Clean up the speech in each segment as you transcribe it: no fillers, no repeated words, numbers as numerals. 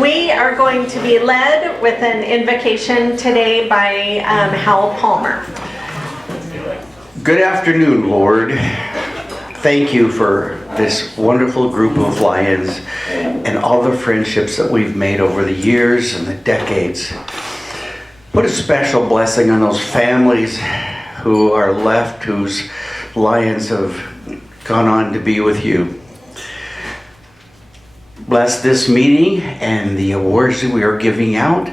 We are going to be led with an invocation today by Hal Palmer. Good afternoon, Lord. Thank you for this wonderful group of Lions and all the friendships that we've made over the years and the decades. Put a special blessing on those families who are left, whose Lions have gone on to be with you. Bless this meeting and the awards that we are giving out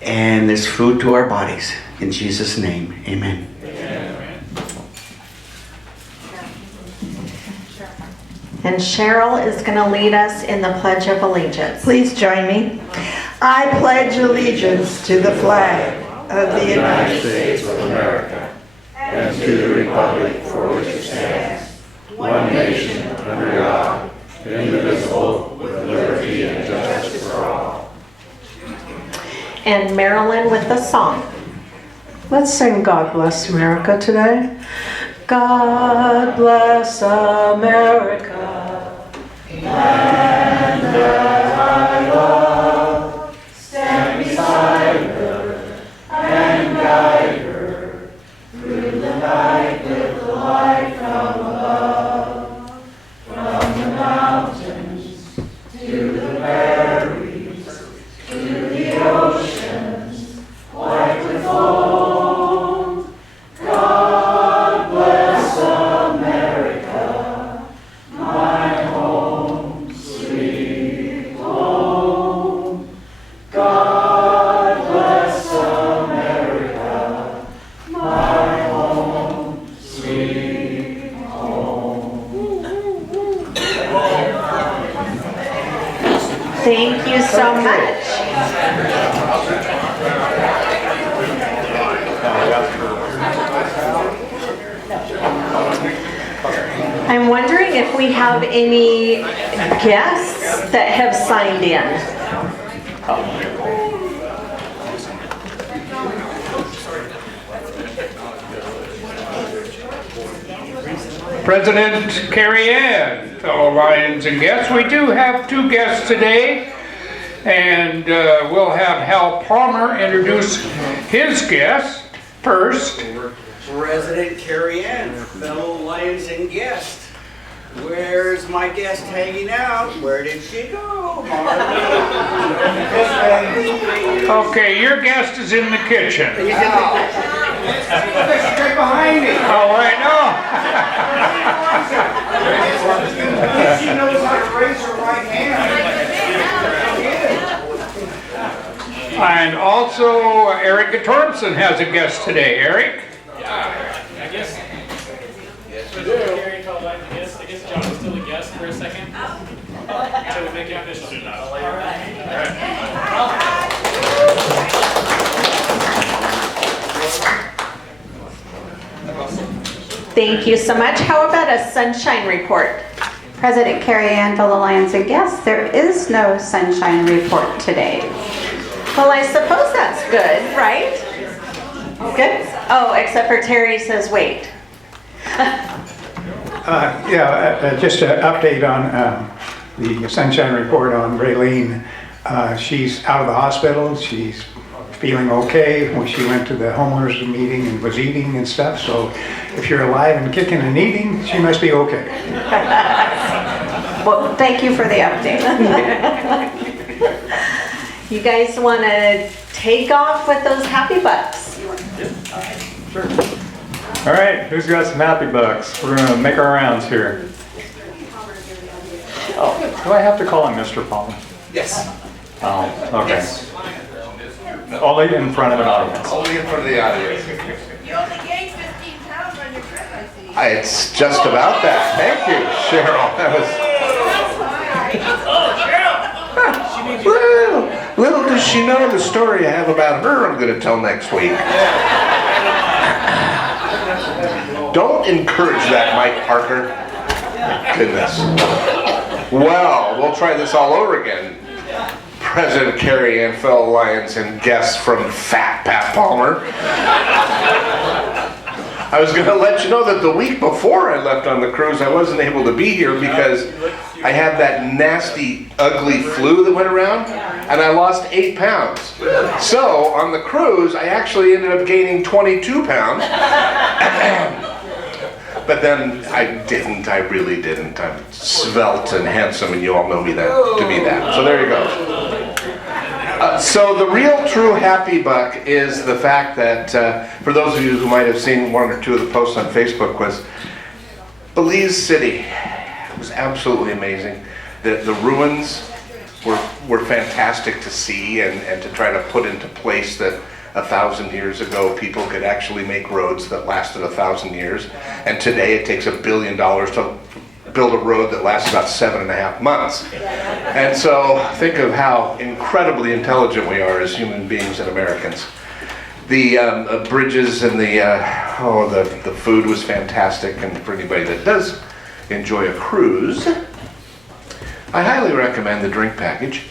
and this food to our bodies. In Jesus' name, amen. And Cheryl is going to lead us in the Pledge of Allegiance. Please join me. I pledge allegiance to the flag of the United States of America and to the republic for which it stands, one nation under God, indivisible, with liberty and justice for all. And Marilyn with the song. Let's sing God Bless America today. God bless America, land that I love. Stand beside her and guide her through the night with the light from above. From the mountains to the prairies, to the oceans white with foam. God bless America, my home, sweet home. God bless America, my home, sweet home. Thank you so much. I'm wondering if we have any guests that have signed in. President Carrie Ann, fellow Lions and guests, we do have two guests today, and we'll have Hal Palmer introduce his guest first. President Carrie Ann, fellow Lions and guest. Where's my guest hanging out? Where did she go? Okay, your guest is in the kitchen. She's right behind me. Oh, I know. She knows how to raise her right hand. And also, Eric Thompson has a guest today. Eric? I guess. Yes, we do. I guess John is still a guest for a second. Until we make it official. Thank you so much. How about a sunshine report? President Carrie Ann, fellow Lions and guests, there is no sunshine report today. Well, I suppose that's good, right? Good? Oh, except for Terry says wait. Just an update on the sunshine report on Raylene. She's out of the hospital. She's feeling okay. When she went to the homeowners meeting and was eating and stuff. So if you're alive and kicking and eating, she must be okay. Well, thank you for the update. You guys want to take off with those happy bucks? Sure. All right, who's got some happy bucks? We're going to make our rounds here. Oh, do I have to call him Mr. Palmer? Yes. Oh, okay. Only in front of an audience. Only in front of the audience. You only gained 15 pounds on your trip, I see. It's just about that. Thank you, Cheryl. That was. Well, little does she know the story I have about her I'm going to tell next week. Don't encourage that, Mike Parker. Goodness. Well, we'll try this all over again. President Carrie Ann, fellow Lions and guests from Fat Pat Palmer. I was going to let you know that the week before I left on the cruise, I wasn't able to be here because I had that nasty, ugly flu that went around, and I lost 8 pounds. So on the cruise, I actually ended up gaining 22 pounds. But then I really didn't. I'm svelte and handsome, and you all know me to be that. So there you go. So the real true happy buck is the fact that, for those of you who might have seen one or two of the posts on Facebook, was Belize City. It was absolutely amazing. The ruins were fantastic to see and to try to put into place that 1,000 years ago people could actually make roads that lasted 1,000 years. And today it takes $1 billion to build a road that lasts about 7.5 months. And so think of how incredibly intelligent we are as human beings and Americans. The bridges and the food was fantastic, and for anybody that does enjoy a cruise, I highly recommend the drink package.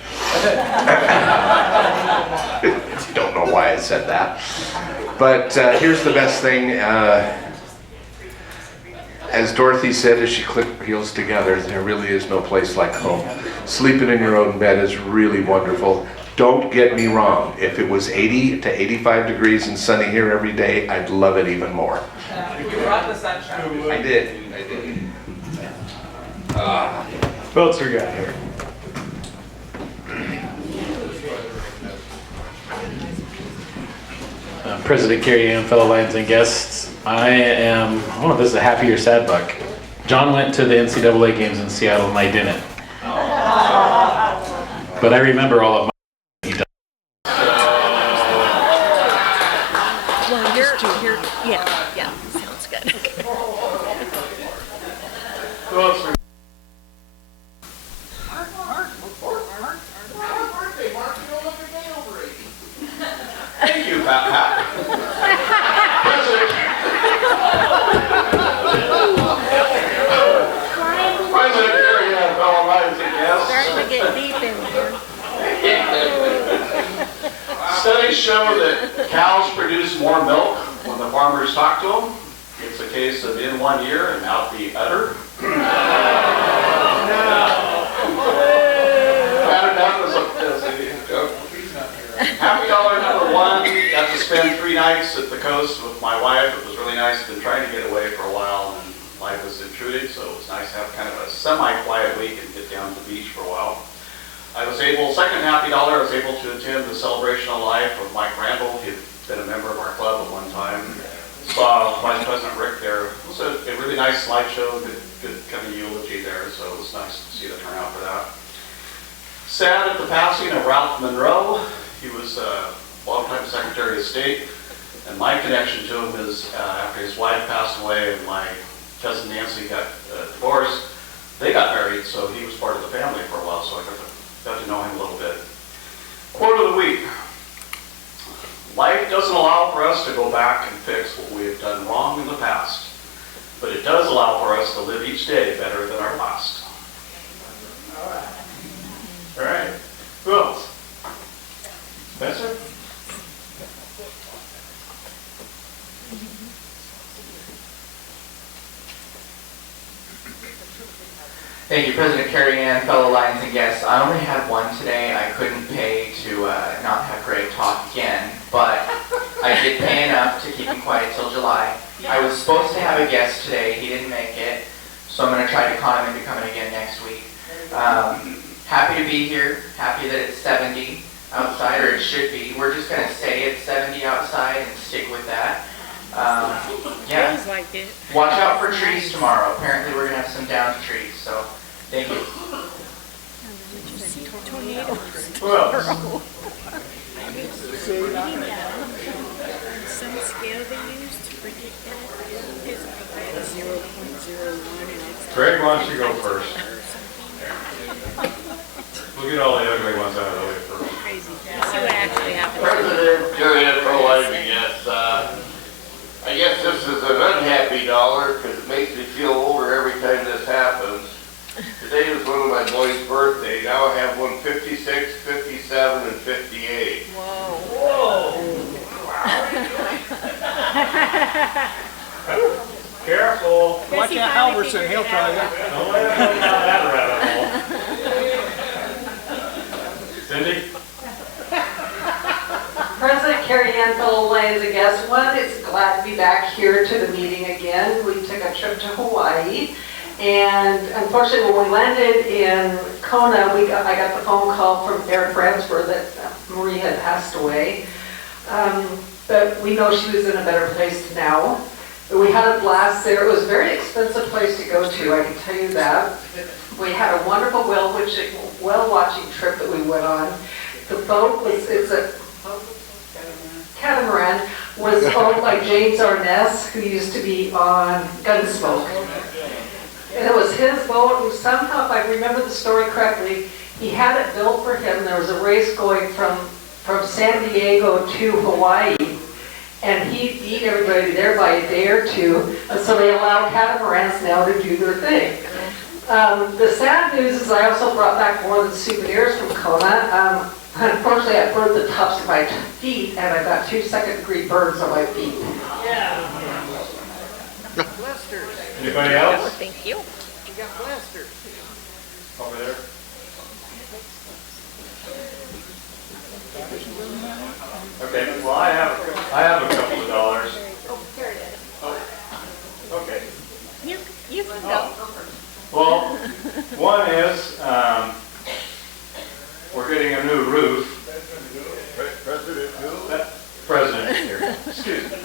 Don't know why I said that. But here's the best thing. As Dorothy said as she clicked her heels together, there really is no place like home. Sleeping in your own bed is really wonderful. Don't get me wrong. If it was 80 to 85 degrees and sunny here every day, I'd love it even more. You brought the sunshine. I did. Who else we got here? President Carrie Ann, fellow Lions and guests, I don't know if this is a happy or sad buck. John went to the NCAA games in Seattle and I didn't. But I remember all of my Well, you're, yeah, sounds good. Who else? Thank you, Pat. President Carrie Ann, fellow Lions and guests. Starting to get deep in here. Studies show that cows produce more milk when the farmers talk to them. It's a case of in one ear and out the other. Happy dollar number one, got to spend 3 nights at the coast with my wife. It was really nice. Been trying to get away for a while and life was intruded, so it was nice to have kind of a semi-quiet week and get down to the beach for a while. I was able, second happy dollar, I was able to attend the Celebration of Life of Mike Randall. He'd been a member of our club at one time. Saw Vice President Rick there. It was a really nice slideshow, good kind of eulogy there, so it was nice to see the turnout for that. Sad at the passing of Ralph Monroe. He was a longtime Secretary of State, and my connection to him is after his wife passed away and my cousin Nancy got divorced, they got married, so he was part of the family for a while, so I got to know him a little bit. Quote of the week. Life doesn't allow for us to go back and fix what we have done wrong in the past, but it does allow for us to live each day better than our last. All right. Who else? Spencer? Thank you, President Carrie Ann, fellow Lions and guests. I only had one today. I couldn't pay to not have Greg talk again, but I did pay enough to keep him quiet till July. I was supposed to have a guest today. He didn't make it, so I'm going to try to con him into coming again next week. Happy to be here. Happy that it's 70 outside, or it should be. We're just going to say it's 70 outside and stick with that. Yeah. Feels like it. Watch out for trees tomorrow. Apparently we're going to have some downed trees, so thank you. Tornadoes. Who else? Some scale they use to predict that is like 0.01 and it's Greg, why don't you go first? We'll get all the ugly ones out of the way first. crazy. See what actually happens. President Carrie Ann, fellow Lions and guests. I guess this is an unhappy dollar because it makes me feel older every time this happens. Today is one of my boys' birthday. Now I have one 56, 57, and 58. Whoa. Careful. Watch out, Halverson, he'll try you. Don't let him go down that rabbit hole. Cindy? President Carrie Ann, fellow Lions and guests, one, it's glad to be back here to the meeting again. We took a trip to Hawaii, and unfortunately when we landed in Kona, I got the phone call from Air Transfer that Marie had passed away. But we know she was in a better place now. But we had a blast there. It was a very expensive place to go to, I can tell you that. We had a wonderful whale-watching trip that we went on. The boat it's a catamaran, was owned by James Arness, who used to be on Gunsmoke. And it was his boat, who somehow, if I remember the story correctly, he had it built for him. There was a race going from San Diego to Hawaii, and he'd beat everybody there by a day or two, and so they allow catamarans now to do their thing. The sad news is I also brought back more than souvenirs from Kona. Unfortunately, I burned the tops of my feet, and I got 2 second-degree burns on my feet. Anybody else? Thank you. We got blasters. Over there. Okay, well, I have a couple of dollars. Oh, okay. You can go. Well, one is, we're getting a new roof. President here, excuse me.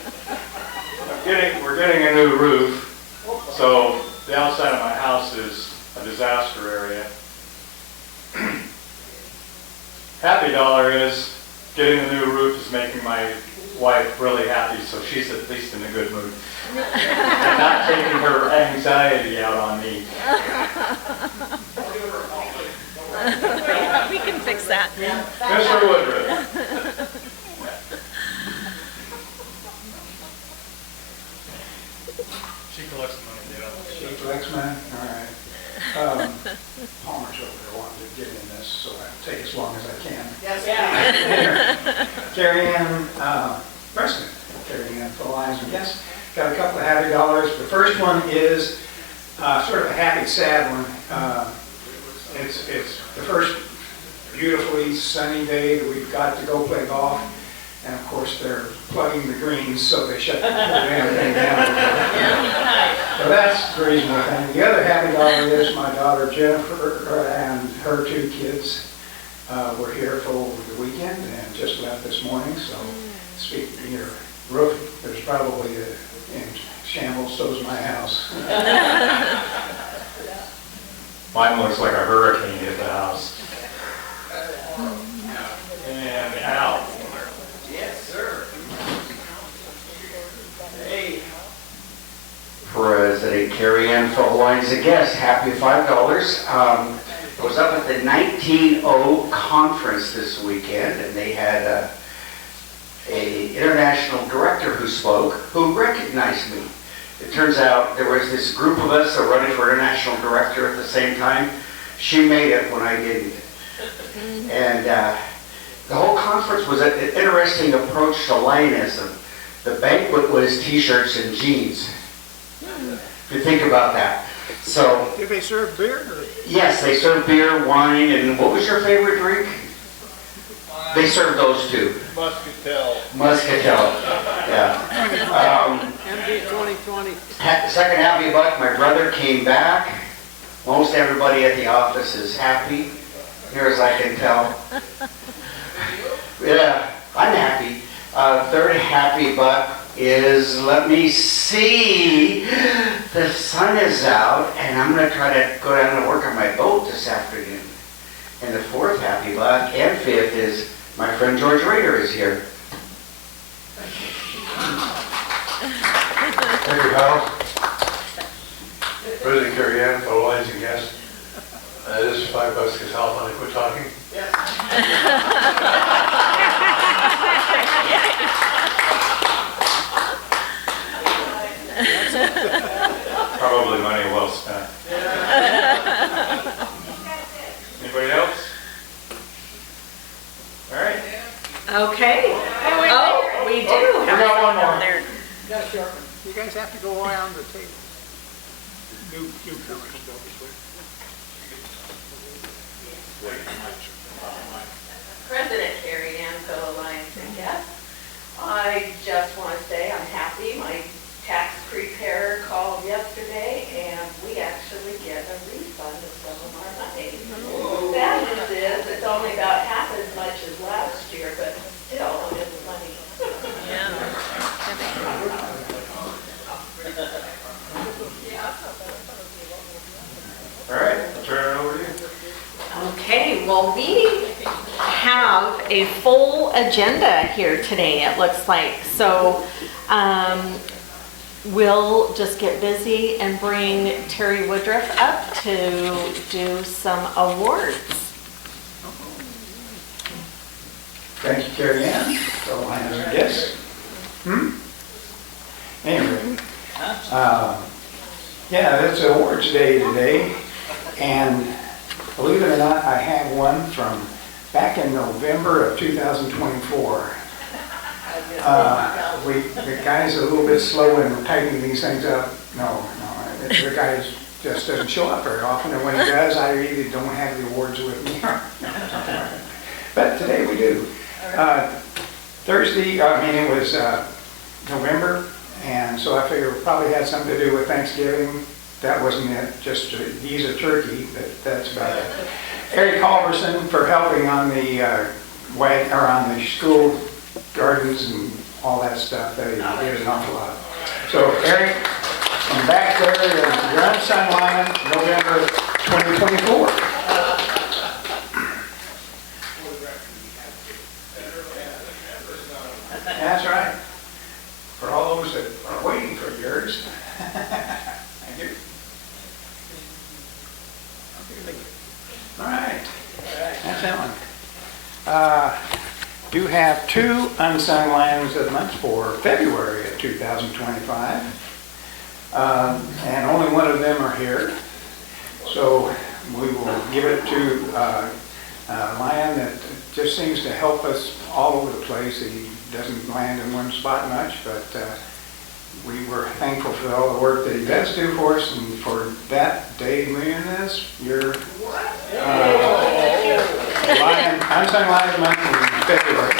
We're getting a new roof, so the outside of my house is a disaster area. Happy dollar is getting the new roof is making my wife really happy, so she's at least in a good mood. And not taking her anxiety out on me. We can fix that. Mr. Woodruff. She collects money, She collects money, all right. Palmer's over there wanting to get in this, so I'll take as long as I can. Carrie Ann, President, Carrie Ann, fellow Lions and guests, got a couple of happy dollars. The first one is sort of a happy, sad one. It's the first beautifully sunny day that we've got to go play golf. And of course, they're plugging the greens, so they shut the damn thing down. So that's the reasonable thing. The other happy dollar is my daughter Jennifer and her 2 kids were here for over the weekend and just left this morning. So speaking of your roof, there's probably in shambles, so's my house. Mine looks like a hurricane hit the house. And Al. Yes, sir. Hey. President Carrie Ann, fellow Lions and guests, happy $5. I was up at the 19-0 conference this weekend, and they had a international director who spoke, who recognized me. It turns out there was this group of us that were running for international director at the same time. She made it when I didn't. And the whole conference was an interesting approach to Lionism. The banquet was t-shirts and jeans. If you think about that. So. Did they serve beer? Yes, they served beer, wine, and what was your favorite drink? They served those too. Muscatel. Muscatel, yeah. MD 2020. Second happy buck, my brother came back. Most everybody at the office is happy, here as I can tell. Yeah, I'm happy. Third happy buck is, let me see, the sun is out and I'm gonna try to go down and work on my boat this afternoon. And the fourth happy buck and fifth is my friend George Rader is here. Thank you, Hal. President Carrie Ann, fellow Lions and guests. This is $5 because Hal finally quit talking. Probably money well spent. Anybody else? All right. Okay. Oh, we do. We got one more. There. Got sharpened. You guys have to go around the table. Newcomers, obviously. President Carrie Ann, fellow Lions and guests. I just want to say I'm happy. My tax preparer called yesterday and we actually get a refund of some of our money. Bad news is it's only about half as much as last year, but still it is money. All right, I'll turn it over to you. Okay, well, we have a full agenda here today, it looks like. So we'll just get busy and bring Terry Woodruff up to do some awards. Thank you, Carrie Ann. So I guess. Anyway, yeah, it's awards day today, and believe it or not, I have one from back in November of 2024. The guy's a little bit slow in typing these things up. No, the guy just doesn't show up very often, and when he does, I either don't have the awards with me. But today we do. Thursday, it was November, and so I figure it probably had something to do with Thanksgiving. That wasn't it, just he's a turkey, but that's about it. Eric Halverson for helping on the on the school gardens and all that stuff. That he did an awful lot. So Eric, from back there in your unsung lion, November 2024. That's right. For all those that are waiting for yours. Thank you. All right. That's that one. You have two Unsung Lions of the Month for February of 2025. And only one of them are here. So we will give it to a lion that just seems to help us all over the place. He doesn't land in one spot much, but we were thankful for all the work that he does do for us, and for that, Dave Munoz, your Unsung Lion of the Month in February.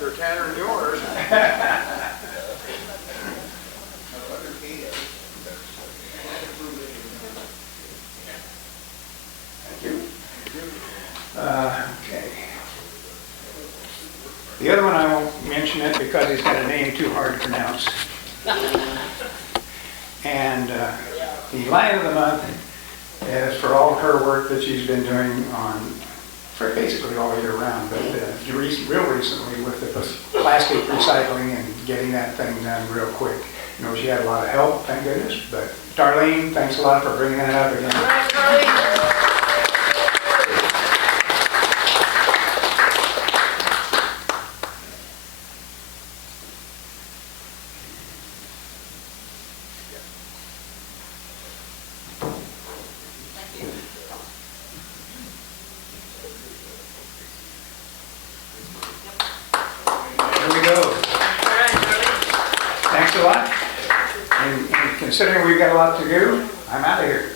They're tanner than yours. Okay. The other one, I won't mention it because he's got a name too hard to pronounce. And the Lion of the Month is for all her work that she's been doing on, for basically all year round, but real recently with the plastic recycling and getting that thing done real quick. You know, she had a lot of help, thank goodness, but Darlene, thanks a lot for bringing that up again. All right, Darlene. Considering we've got a lot to do, I'm out of here.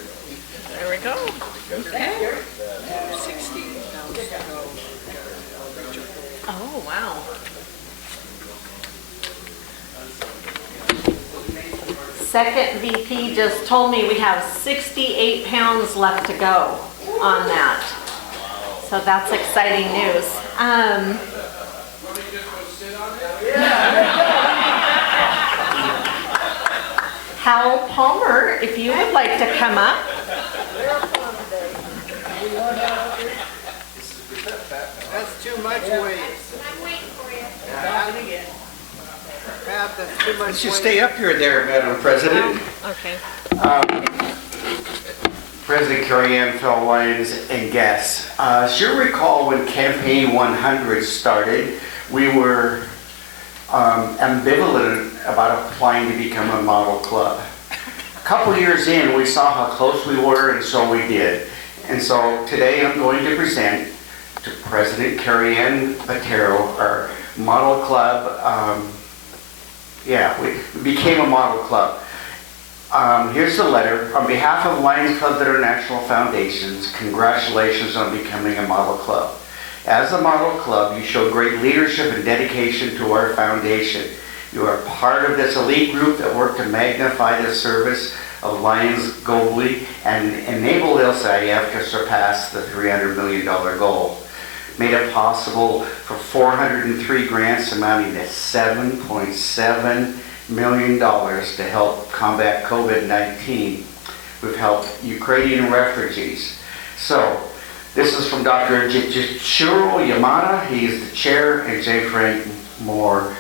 There we go. Okay. Oh, wow. Second VP just told me we have 68 pounds left to go on that. So that's exciting news. Hal Palmer, if you would like to come up. That's too much weight. Pat, that's too much weight. Let's just stay up here there, Madam President. Okay. President Carrie Ann, fellow Lions and guests. As you recall, when Campaign 100 started, we were ambivalent about applying to become a model club. couple years in, we saw how close we were, and so we did. And so today I'm going to present to President Carrie Ann Otero, our model club. We became a model club. Here's the letter. On behalf of Lions Club International Foundations, congratulations on becoming a model club. As a model club, you show great leadership and dedication to our foundation. You are part of this elite group that work to magnify the service of Lions globally and enable LCIF to surpass the $300 million goal. Made it possible for 403 grants amounting to $7.7 million to help combat COVID-19. We've helped Ukrainian refugees. So, this is from Dr. Jishiro Yamada. He is the chair, and J. Frank Moore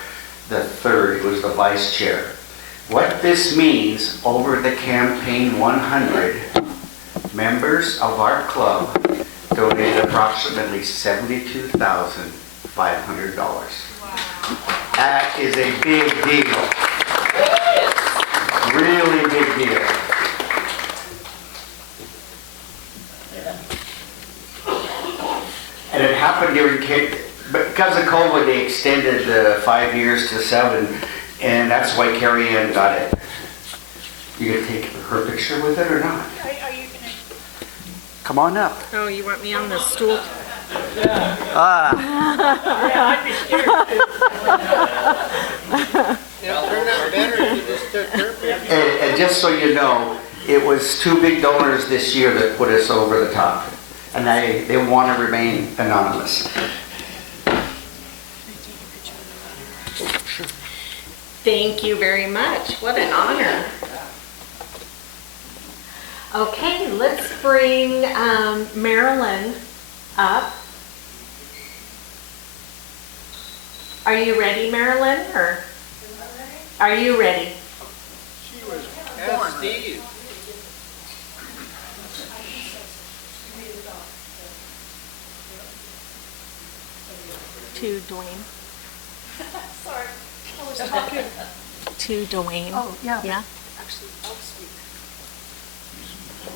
the third, who is the vice chair. What this means, over the Campaign 100, members of our club donated approximately $72,500. Wow. That is a big deal. Really big deal. And it happened during, because of COVID, they extended 5 years to 7, and that's why Carrie Ann got it. You gonna take her picture with it or not? Are you gonna? Come on up. Oh, you want me on the stool? Ah. Yeah, I'd be scared. It'll turn out better if you just took her picture. And just so you know, it was 2 big donors this year that put us over the top. And they want to remain anonymous. Thank you very much. What an honor. Okay, let's bring Marilyn up. Are you ready, Marilyn, or are you ready? She was ask Steve. To Dwayne. Sorry, I was talking. To Dwayne. Oh, yeah. Yeah. Actually, I'll speak.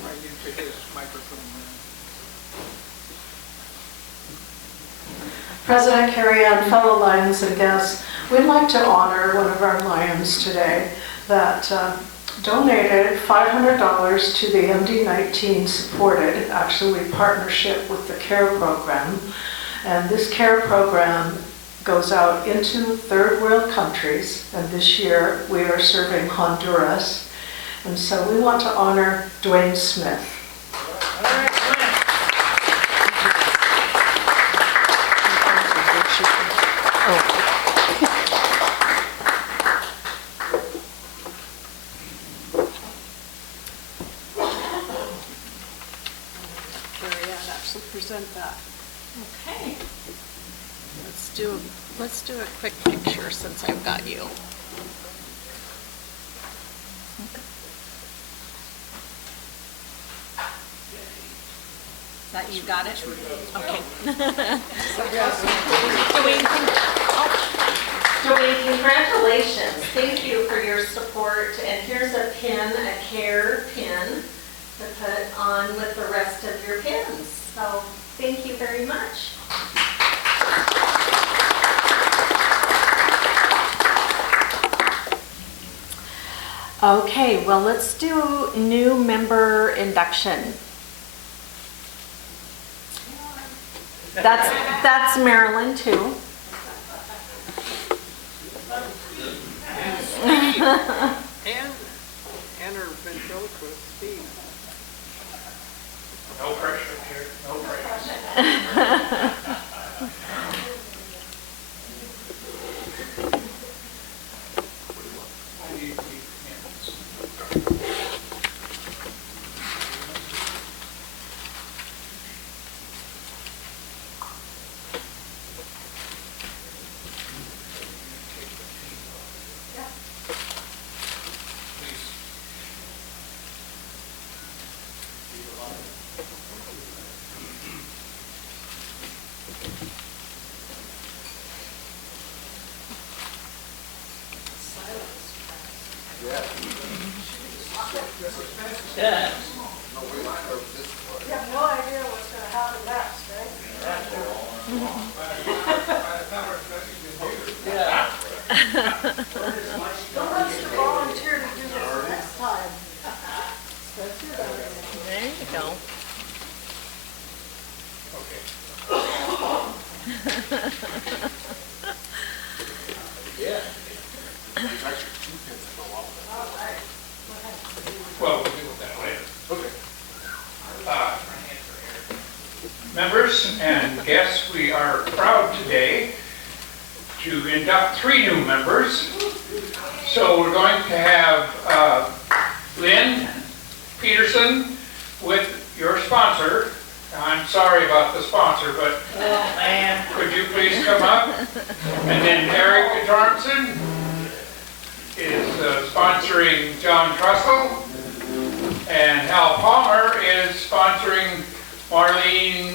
Right into his microphone. President Carrie Ann, fellow Lions and guests, we'd like to honor one of our Lions today that donated $500 to the MD-19 supported, actually partnership with the CARE program. And this CARE program goes out into third world countries, and this year we are serving Honduras. And so we want to honor Dwayne Smith. Carrie Ann actually present that. Okay. Let's do a quick picture since I've got you. That you got it? Okay. Dwayne, congratulations. Thank you for your support. And here's a pin, a CARE pin to put on with the rest of your pins. So thank you very much. Okay, well, let's do new member induction. That's Marilyn too. And her ventriloquist, Steve. No pressure here, no pressure. Yeah. You have no idea what's gonna happen next, right? Yeah. Don't let us volunteer to do this next time. There you go. Well, we'll deal with that later. Members and guests, we are proud today to induct 3 new members. So we're going to have Lynn Peterson with your sponsor. I'm sorry about the sponsor, but could you please come up? And then Eric Johnson is sponsoring John Trussell, and Hal Palmer is sponsoring Marlene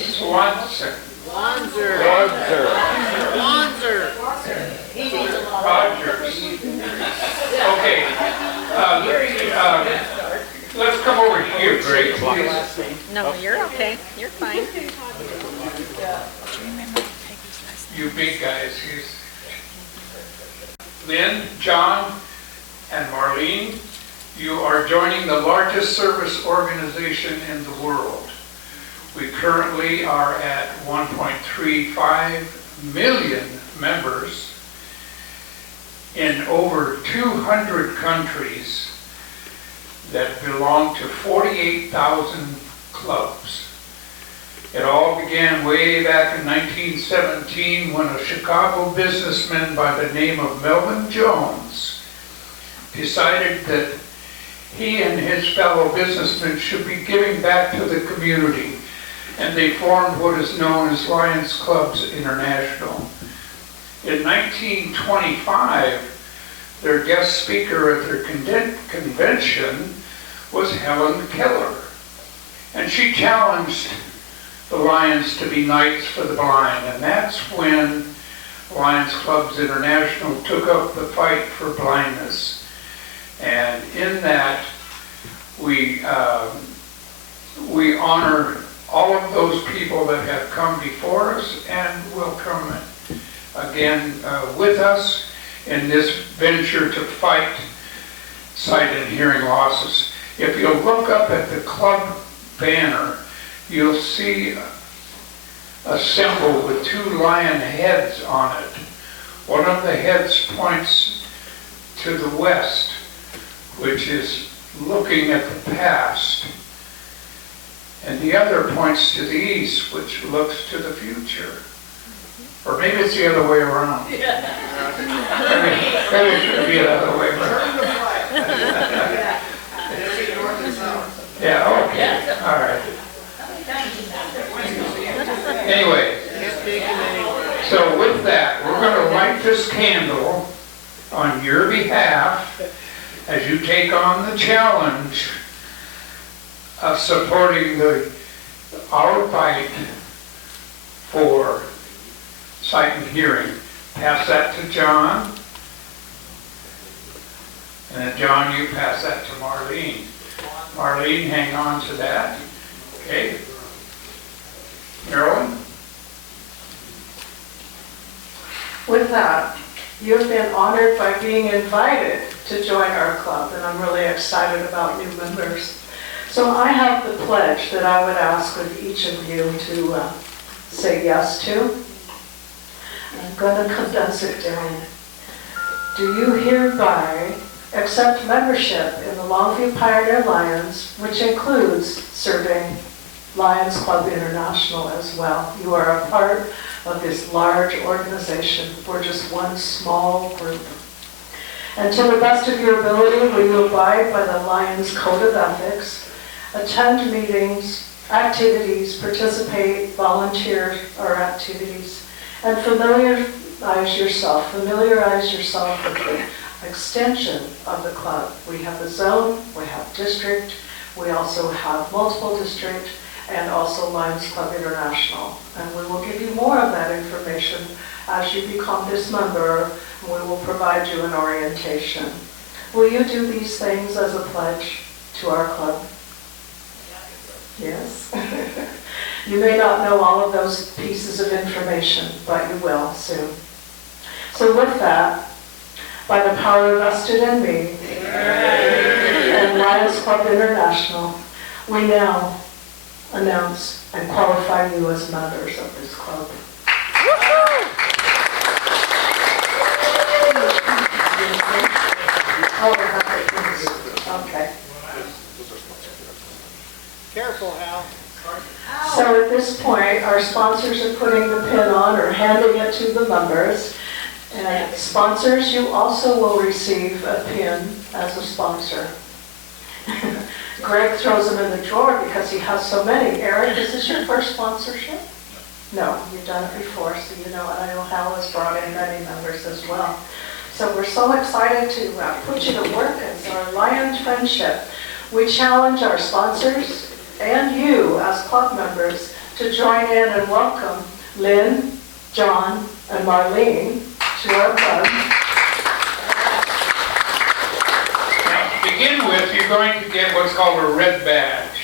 Swanson. Rogers. Okay. Let's come over here, Greg, please. No, you're okay. You're fine. You big guys. Lynn, John, and Marlene, you are joining the largest service organization in the world. We currently are at 1.35 million members in over 200 countries that belong to 48,000 clubs. It all began way back in 1917 when a Chicago businessman by the name of Melvin Jones decided that he and his fellow businessmen should be giving back to the community, and they formed what is known as Lions Clubs International. In 1925, their guest speaker at their convention was Helen Keller, and she challenged the Lions to be knights for the blind, and that's when Lions Clubs International took up the fight for blindness. And in that, we honor all of those people that have come before us and will come again with us in this venture to fight sight and hearing losses. If you look up at the club banner, you'll see a symbol with 2 lion heads on it. One of the heads points to the west, which is looking at the past, and the other points to the east, which looks to the future. Or maybe it's the other way around. Maybe it should be the other way around. Yeah, okay, all right. Anyway, so with that, we're going to light this candle on your behalf as you take on the challenge of supporting our fight for sight and hearing. Pass that to John. And then John, you pass that to Marlene. Marlene, hang on to that. Okay. Marilyn? With that, you've been honored by being invited to join our club, and I'm really excited about new members. So I have the pledge that I would ask of each of you to say yes to. I'm going to condense it down. Do you hereby accept membership in the Longview Pioneer Lions, which includes serving Lions Club International as well? You are a part of this large organization. We're just one small group. And to the best of your ability, will you abide by the Lions Code of Ethics, attend meetings, activities, participate, volunteer or activities, and familiarize yourself with the extension of the club. We have a zone, we have district, we also have multiple district, and also Lions Club International. And we will give you more of that information as you become this member We will provide you an orientation. Will you do these things as a pledge to our club? Yes? You may not know all of those pieces of information, but you will soon. So with that, by the power vested in me and Lions Club International, we now announce and qualify you as members of this club. Okay. Careful, Hal. So at this point, our sponsors are putting the pin on or handing it to the members. And sponsors, you also will receive a pin as a sponsor. Greg throws them in the drawer because he has so many. Eric, is this your first sponsorship? No, you've done it before, so you know, and I know Hal has brought in many members as well. So we're so excited to put you to work as our Lions Friendship. We challenge our sponsors and you as club members to join in and welcome Lynn, John, and Marlene to our club. Now, to begin with, you're going to get what's called a red badge.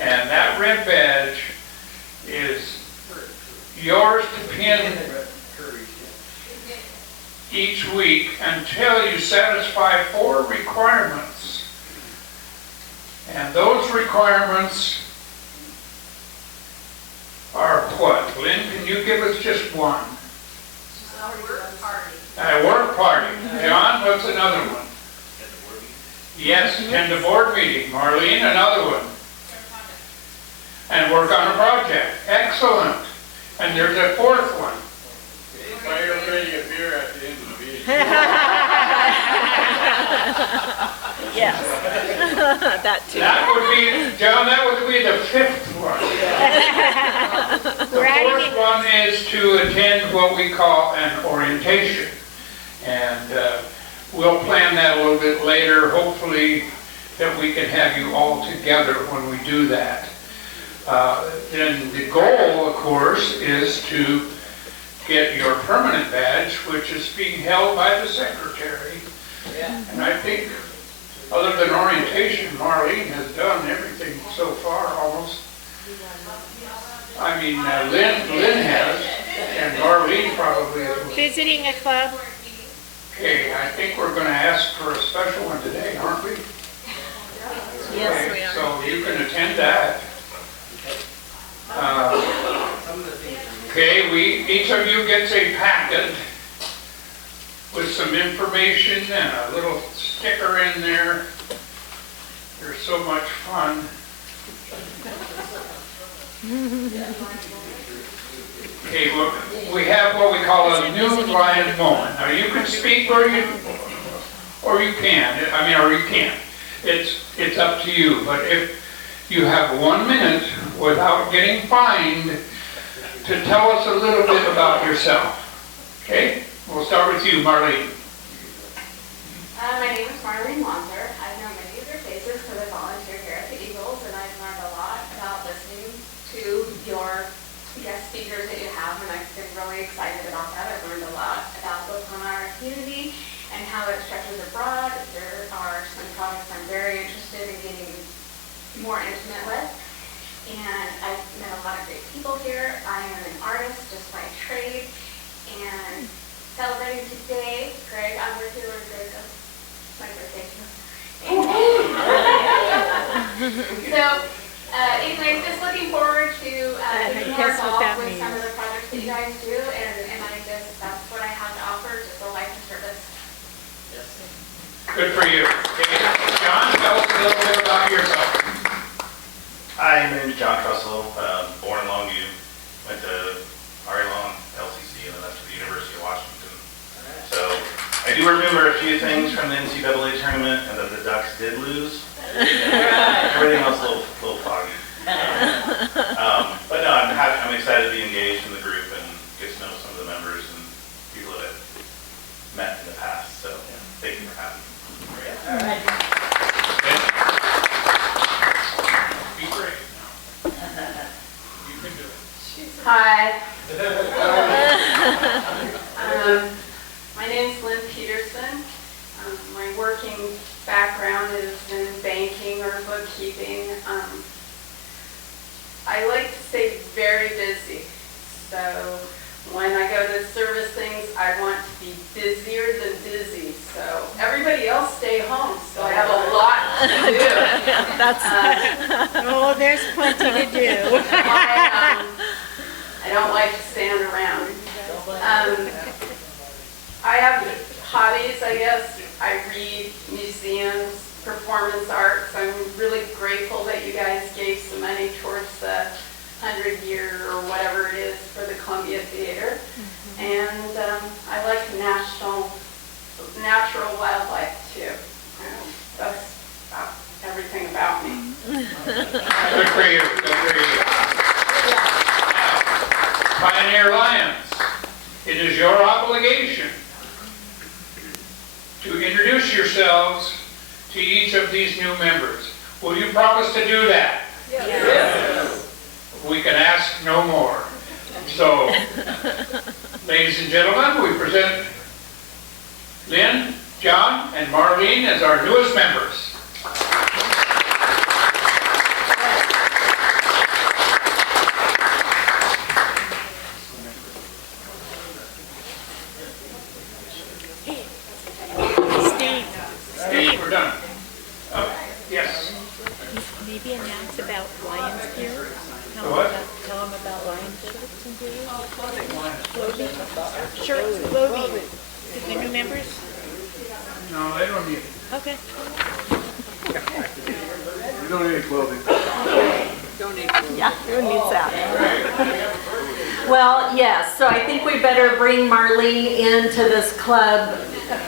And that red badge is yours to pin each week until you satisfy 4 requirements. And those requirements are what? Lynn, can you give us just one? A work party. John, what's another one? Yes, attend a board meeting. Marlene, another one. And work on a project. Excellent. And there's a 4th one. Buy everybody a beer at the end of the meeting. Yes. That too. That would be, John, that would be the 5th one. The 4th one is to attend what we call an orientation. And we'll plan that a little bit later. Hopefully that we can have you all together when we do that. Then the goal, of course, is to get your permanent badge, which is being held by the secretary. Yeah. And I think, other than orientation, Marlene has done everything so far, almost. I mean, Lynn has, and Marlene probably as well. Visiting a club. Okay, I think we're going to ask for a special one today, aren't we? Yes, Okay, we are. so you can attend that. Okay, each of you gets a packet with some information and a little sticker in there. They're so much fun. Okay, well, we have what we call a new Lion moment. Now you can speak or you can. I mean, or you can't. It's up to you. But if you have 1 minute without getting fined to tell us a little bit about yourself. Okay? We'll start with you, Marlene. My name is Marlene Wanzer. I've known many of your faces because I volunteer here at the Eagles, and I've learned a lot about listening to your guest speakers that you have, and I've been really excited about that. I've learned a lot about what's on our community and how it stretches abroad. There are some projects I'm very interested in getting more intimate with, and I've met a lot of great people here. I am an artist just by trade, and celebrating today, Greg, I'm with you, or Greg, my birthday too. So, anyways, just looking forward to getting more involved with some of the projects that you guys do, and that's what I have to offer, just a life of service. Good for you. Okay. John, tell us a little bit about yourself. Hi, my name is John Trussell, born in Longview, went to RA Long, LCC, and then up to the University of Washington. So I do remember a few things from the NCAA tournament, and that the Ducks did lose. Everything else a little foggy. But no, I'm excited to be engaged in the group and get to know some of the members and people that I've met in the past. So thank you for having me. All right. Be brave now. You can do it. Hi. My name's working background is in banking or bookkeeping. I like to stay very busy. So when I go to service things, I want to be busier than busy. So everybody else stay home, so I have a lot to do. Oh, there's plenty to do. I don't like to stand around. I have hobbies, I guess. I read, museums, performance arts. I'm really grateful that you guys gave some money towards the 100-year or whatever it is for the Columbia Theater. And I like natural wildlife too. That's about everything about me. Good for you, good for you. Pioneer Lions, it is your obligation to introduce yourselves to each of these new members. Will you promise to do that? Yes. We can ask no more. So, ladies and gentlemen, we present Lynn, John, and Marlene as our newest members. Steve, We're done. Yes. maybe announce about Lions gear. What? Tell them about Lions shirts and gear. Clothing. Shirts, clothing. To the new members? No, they don't need it. Okay. We don't need any clothing. Yeah, who needs that? Well, yes, so I think we better bring Marlene into this club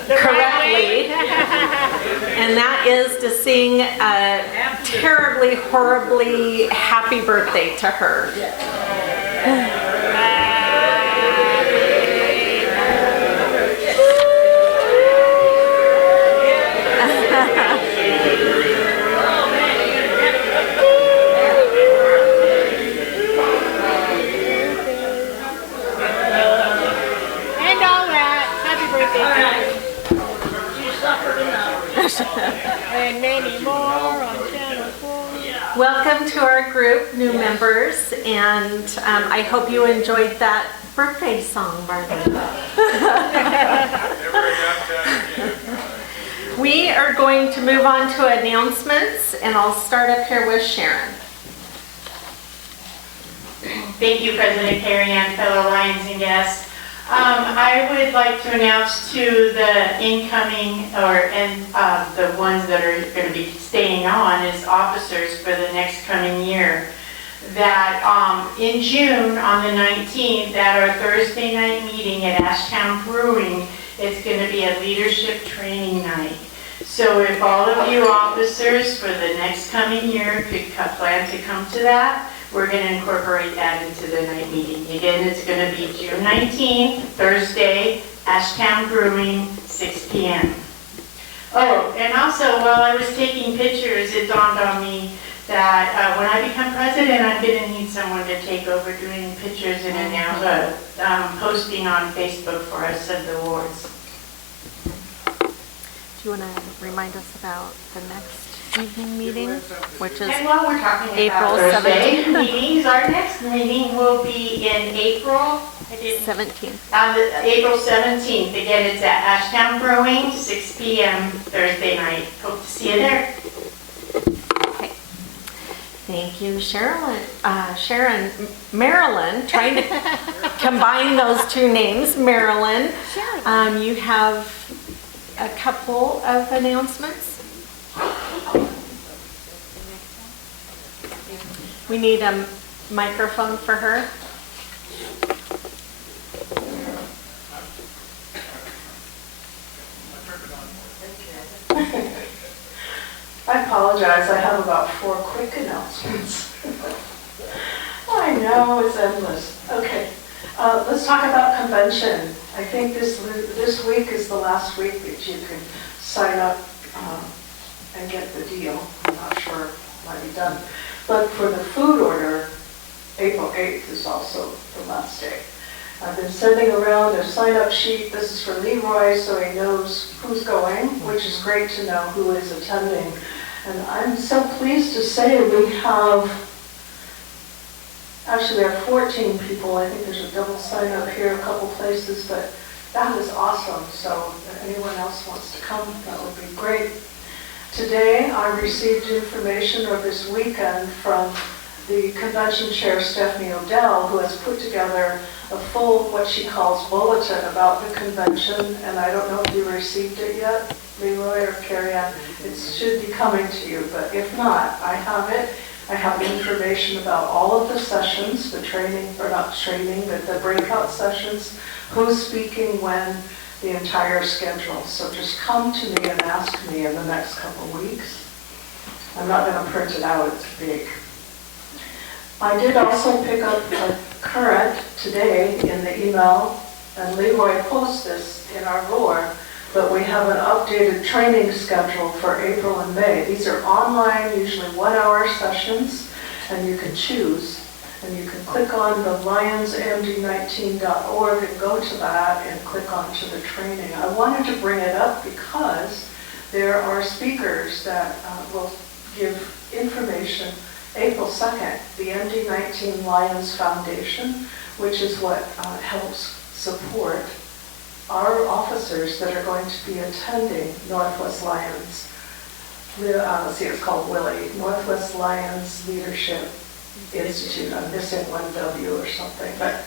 correctly. And that is to sing a terribly, horribly happy birthday to her. And all that. Happy birthday. You suffered enough. And many more on Channel 4. Welcome to our group, new members, and I hope you enjoyed that birthday song, Marlene. We are going to move on to announcements, and I'll start up here with Sharon. Thank you, President Carrie Ann, fellow Lions and guests. I would like to announce to the incoming the ones that are going to be staying on as officers for the next coming year that in June on the 19th at our Thursday night meeting at Ashtown Brewing, it's going to be a leadership training night. So if all of you officers for the next coming year could plan to come to that, we're going to incorporate that into the night meeting. Again, it's going to be June 19th, Thursday, Ashtown Brewing, 6 p.m. Oh, and also while I was taking pictures, it dawned on me that when I become president, I'm going to need someone to take over doing pictures and announce posting on Facebook for us of the awards. Do you want to remind us about the next evening meeting, which is And while we're talking April about Thursday 17th. meetings, our next meeting will be in April 17th. April 17th. Again, it's at Ashtown Brewing, 6 p.m. Thursday night. Hope to see you there. Okay. Thank you, Sharon. Marilyn, trying to combine those two names, Marilyn. You have a couple of announcements. We need a microphone for her. I apologize, I have about 4 quick announcements. I know, it's endless. Okay, let's talk about convention. I think this week is the last week that you can sign up and get the deal. I'm not sure it might be done. But for the food order, April 8th is also the last day. I've been sending around a sign-up sheet. This is for Leroy, so he knows who's going, which is great to know who is attending. And I'm so pleased to say we have 14 people. I think there's a double sign-up here, a couple places, but that is awesome. So if anyone else wants to come, that would be great. Today, I received information, or this weekend, from the convention chair, Stephanie Odell, who has put together a full, what she calls, bulletin about the convention, and I don't know if you received it yet, Leroy or Carrie Ann. It should be coming to you, but if not, I have it. I have information about all of the sessions, the training, or not training, but the breakout sessions, who's speaking when, the entire schedule. So just come to me and ask me in the next couple of weeks. I'm not going to print it out, it's big. I did also pick up a current today in the email, and Leroy posts this in our board, but we have an updated training schedule for April and May. These are online, usually 1-hour sessions, and you can choose. And you can click on the lionsmd19.org and go to that and click onto the training. I wanted to bring it up because there are speakers that will give information. April 2nd, the MD19 Lions Foundation, which is what helps support our officers that are going to be attending Northwest Lions. Let's see, it's called Willie, Northwest Lions Leadership Institute. I'm missing one W or something, but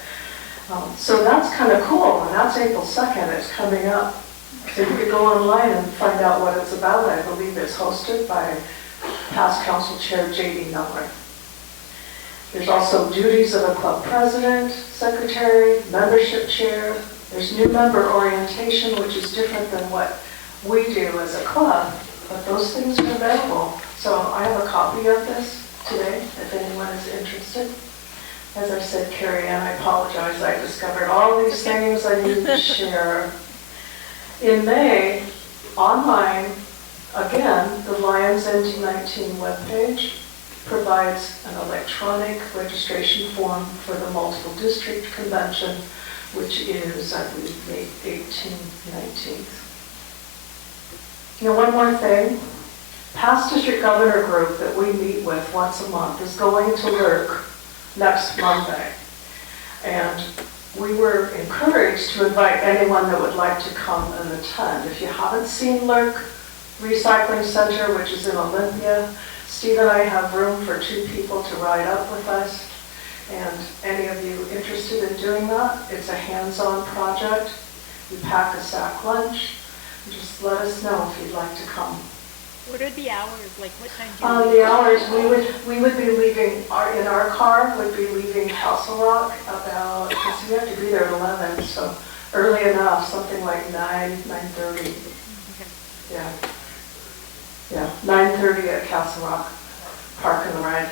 so that's kind of cool, and that's April 2nd. It's coming up. So you could go online and find out what it's about. I believe it's hosted by past council chair J.D. Miller. There's also duties of a club president, secretary, membership chair. There's new member orientation, which is different than what we do as a club, but those things are available. So I have a copy of this today, if anyone is interested. As I said, Carrie Ann, I apologize. I discovered all these things I needed to share. In May, online, again, the Lions MD19 webpage provides an electronic registration form for the multiple district convention, which is, I believe, May 18th, 19th. Now, one more thing. Past district governor group that we meet with once a month is going to LERC next Monday. And we were encouraged to invite anyone that would like to come and attend. If you haven't seen LERC Recycling Center, which is in Olympia, Steve and I have room for 2 people to ride up with us. And any of you interested in doing that, it's a hands-on project. We pack a sack lunch. Just let us know if you'd like to come. What are the hours? Like what time do you The hours, we would be leaving, in our car, would be leaving Castle Rock about, because we have to be there at 11, so early enough, something like 9:30. Yeah. Yeah, 9:30 at Castle Rock, Park and Ride.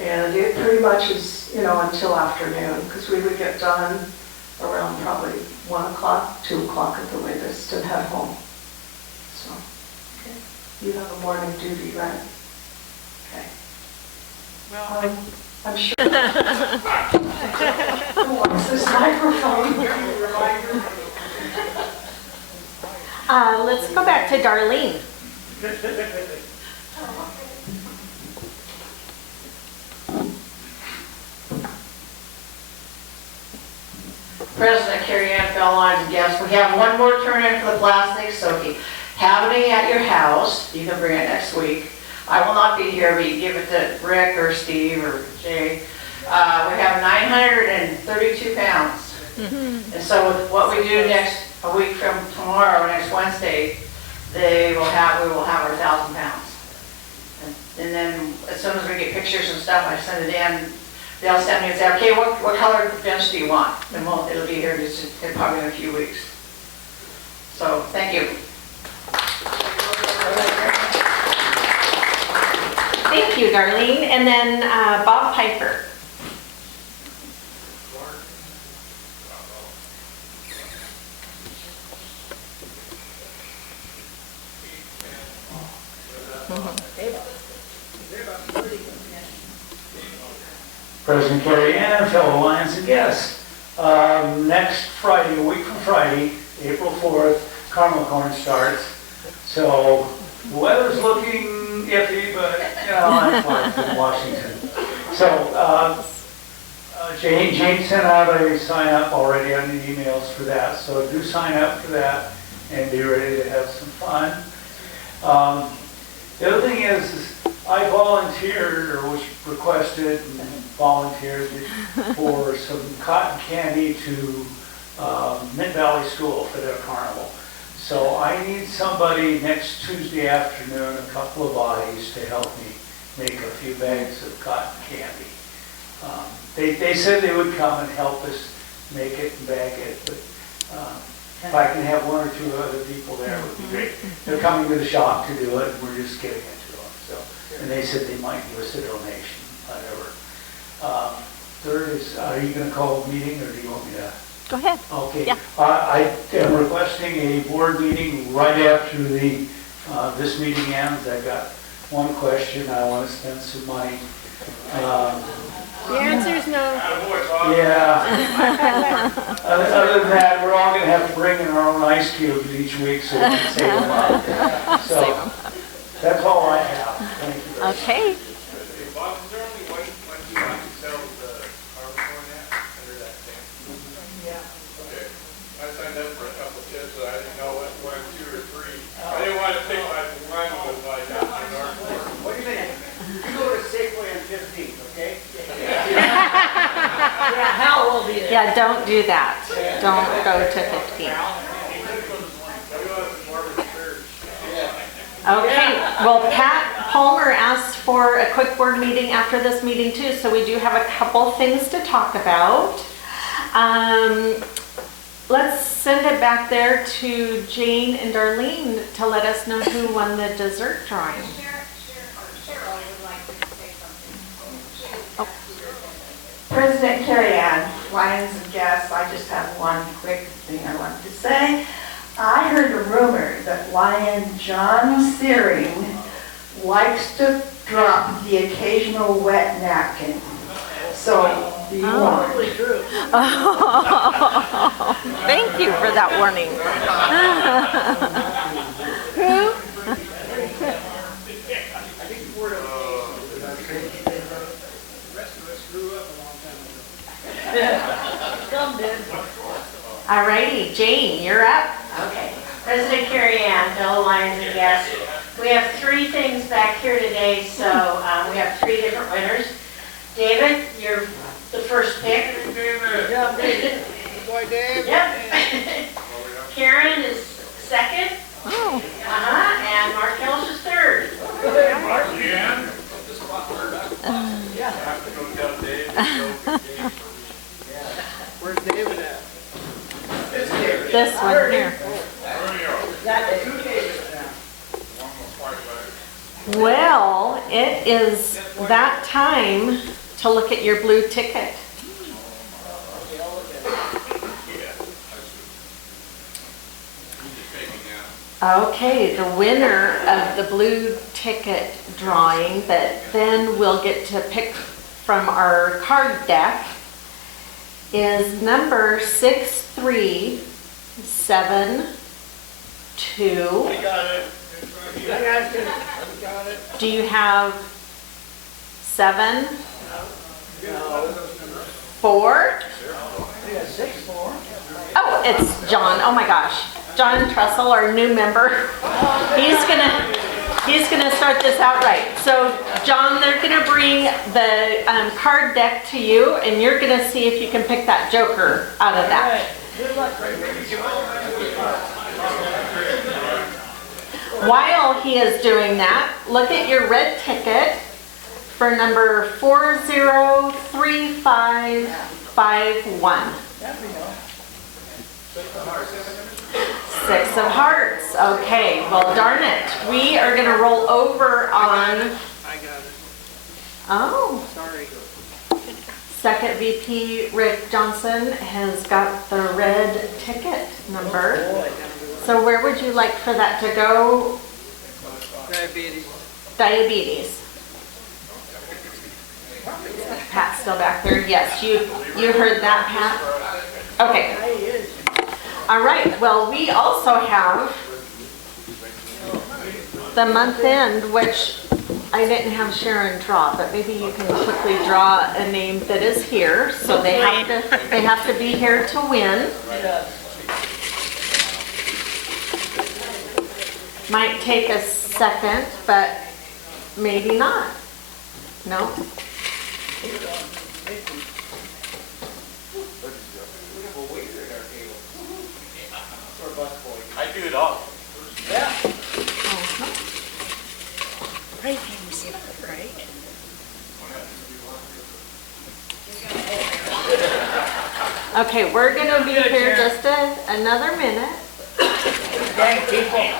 And it pretty much is, until afternoon, because we would get done around probably 1 o'clock, 2 o'clock at the latest, and head home. So, okay. You have a morning duty, right? Okay. Well, I'm sure. Who wants this microphone? let's go back to Darlene. President Carrie Ann, fellow lines and guests, we have one more turn-in for the plastics, so if you have any at your house, you can bring it next week. I will not be here, but you give it to Rick or Steve or Jay. We have 932 pounds. And so with what we do a week from tomorrow, next Wednesday, we will have our 1,000 pounds. And then as soon as we get pictures and stuff, I send it in. They'll send me and say, okay, what color bench do you want? And it'll be here probably in a few weeks. So, thank you. Thank you, Darlene. And then Bob Piper. President Carrie Ann, fellow Lions and guests, Next Friday, a week from Friday, April 4th, Carmel Corn starts. So the weather's looking iffy, but that's life in Washington. So Jane sent out a sign up already on the emails for that. So do sign up for that and be ready to have some fun. The other thing is I volunteered or was requested and volunteered for some cotton candy to Mid Valley School for their carnival. So I need somebody next Tuesday afternoon, a couple of bodies to help me make a few bags of cotton candy. They said they would come and help us make it and bag it, but if I can have one or two other people there, it would be great. They're coming to the shop to do it, and we're just giving it to them. So, and they said they might give us a donation, whatever. Third is, are you going to call a meeting, or do you want me to? Go ahead. Okay. Yeah. I am requesting a board meeting right after this meeting ends. I've got one question. I want to spend some money. The answer is no. Yeah. Other than that, we're all going to have to bring in our own ice cubes each week so we can save them up. So that's all I have. Thank you very much. Okay. Bob, is there only one you want to sell the Carmel Corn at under that thing? Yeah. Okay. I signed up for a couple of kids, but I didn't know what, 1, 2, or 3. I didn't want to pick like one was like out in North Fork. What do you think? You go to Safeway on 15th, okay? Yeah, Hal will be there. Yeah, don't do that. Don't go to 15. Okay, well, Pat Palmer asked for a quick board meeting after this meeting too, so we do have a couple things to talk about. Let's send it back there to Jane and Darlene to let us know who won the dessert drawing. Cheryl would like to say something. President Carrie Ann, Lions and Guests, I just have one quick thing I wanted to say. I heard a rumor that Lion John Searing likes to drop the occasional wet napkin. So be warned. Thank you for that warning. Who? Alrighty, Jane, you're up. Okay. President Carrie Ann, fellow Lions and guests, we have 3 things back here today, so we have 3 different winners. David, you're the first pick. Good job, Dave. Boy, Dave. Yep. Karen is second. Oh. And Mark Ellis is third. Yeah. Where's David at? This one here. Well, it is that time to look at your blue ticket. Okay, the winner of the blue ticket drawing that then we'll get to pick from our card deck is number 6372. I got it. I got it. Do you have 7? No. 4? Yeah, 6 more. Oh, it's John. Oh my gosh. John Trussell, our new member. He's gonna start this out right. So John, they're gonna bring the card deck to you and you're gonna see if you can pick that joker out of that. Good luck. While he is doing that, look at your red ticket for number 403551. 6 of hearts. Okay, well darn it. We are going to roll over on... I got it. Oh. Sorry. Second VP Rick Johnson has got the red ticket number. So where would you like for that to go? Diabetes. Diabetes. Pat's still back there. Yes, you heard that, Pat. Okay. All right, well, we also have the month end, which I didn't have Sharon draw, but maybe you can quickly draw a name that is here. So they have to be here to win. Might take a second, but maybe not. No? I do it all. Yeah. Right, can you see that, right? Okay, we're gonna be here just another minute. Dang people.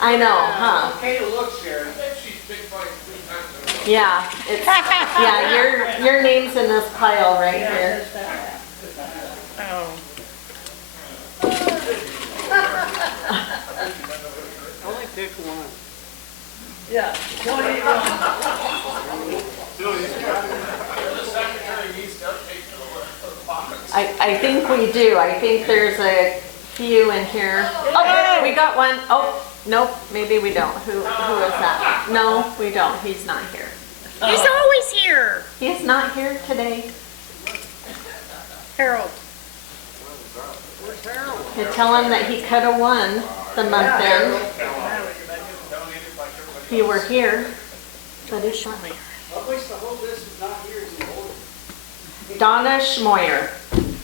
I know, huh? Okay, look, Sharon. Yeah, it's, yeah, your name's in this pile right here. Oh. Only pick one. Yeah, 21. I think we do. I think there's a few in here. Oh, we got one. Oh, nope, maybe we don't. Who is that? No, we don't. He's not here. He's always here. He's not here today. Harold. You tell him that he could have won the month end. If you were here, but he's not. At least the whole list is not here, it's in order. Donna Schmoyer.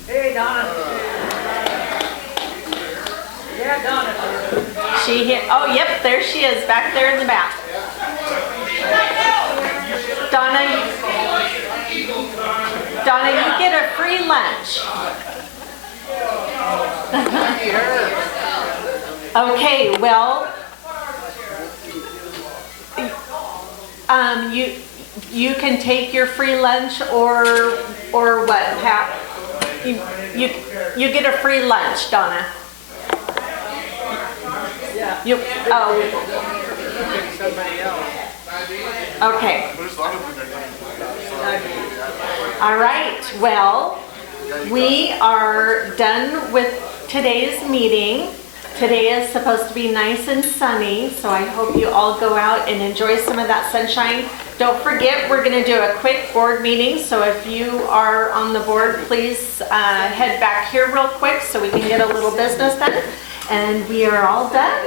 Hey, Donna. Yeah, Donna. She hit, oh, yep, there she is, back there in the back. Donna, you get a free lunch. Okay, well, you can take your free lunch or what, Pat? You get a free lunch, Donna. Yeah. You, oh, Somebody else. okay. All right, well, we are done with today's meeting. Today is supposed to be nice and sunny, so I hope you all go out and enjoy some of that sunshine. Don't forget, we're going to do a quick board meeting, so if you are on the board, please head back here real quick so we can get a little business done. And we are all done.